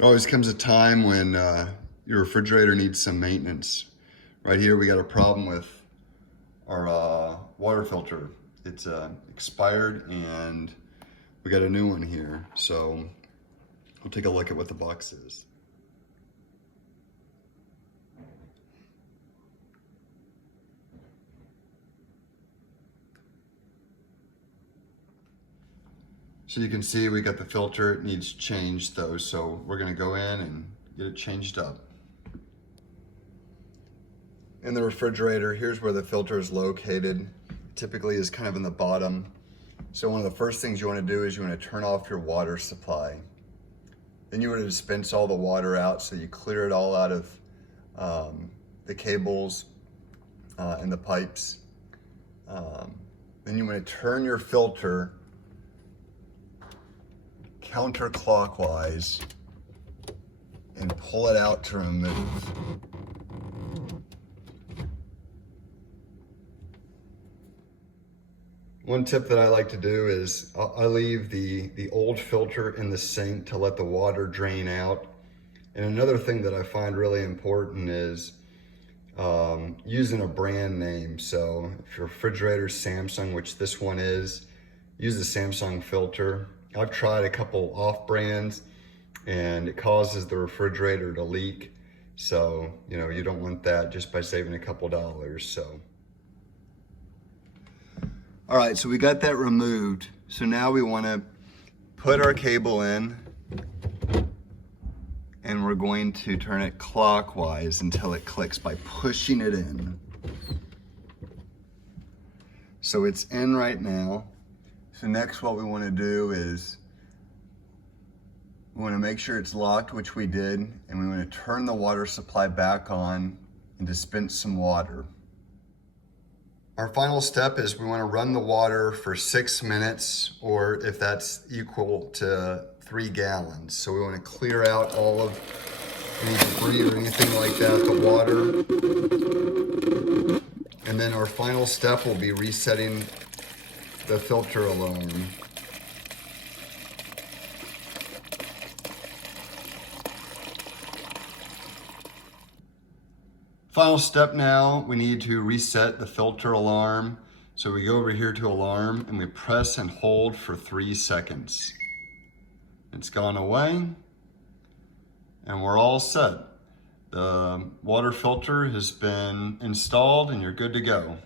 There always comes a time when your refrigerator needs some maintenance. Right here we got a problem with our water filter. It's expired and we got a new one here. So we'll take a look at what the box is. So you can see we got the filter, it needs changed though. So we're gonna go in and get it changed up. In the refrigerator, here's where the filter is located. Typically is kind of in the bottom. So one of the first things you wanna do is you wanna turn off your water supply. Then you wanna dispense all the water out so you clear it all out of the cables and the pipes. Then you wanna turn your filter counterclockwise and pull it out to remove. One tip that I like to do is I leave the old filter in the sink to let the water drain out. And another thing that I find really important is using a brand name. So if your refrigerator's Samsung, which this one is, use the Samsung filter. I've tried a couple off brands and it causes the refrigerator to leak. So, you don't want that just by saving a couple dollars, so. All right, so we got that removed. So now we wanna put our cable in and we're going to turn it clockwise until it clicks by pushing it in. So it's in right now. So next what we want to do is we want to make sure it's locked, which we did, and we want to turn the water supply back on and dispense some water. Our final step is we want to run the water for 6 minutes, or if that's equal to 3 gallons. So we want to clear out all of any debris or anything like that, the water. And then our final step will be resetting the filter alarm. Final step now, we need to reset the filter alarm. So we go over here to alarm and we press and hold for 3 seconds. It's gone away and we're all set. The water filter has been installed and you're good to go.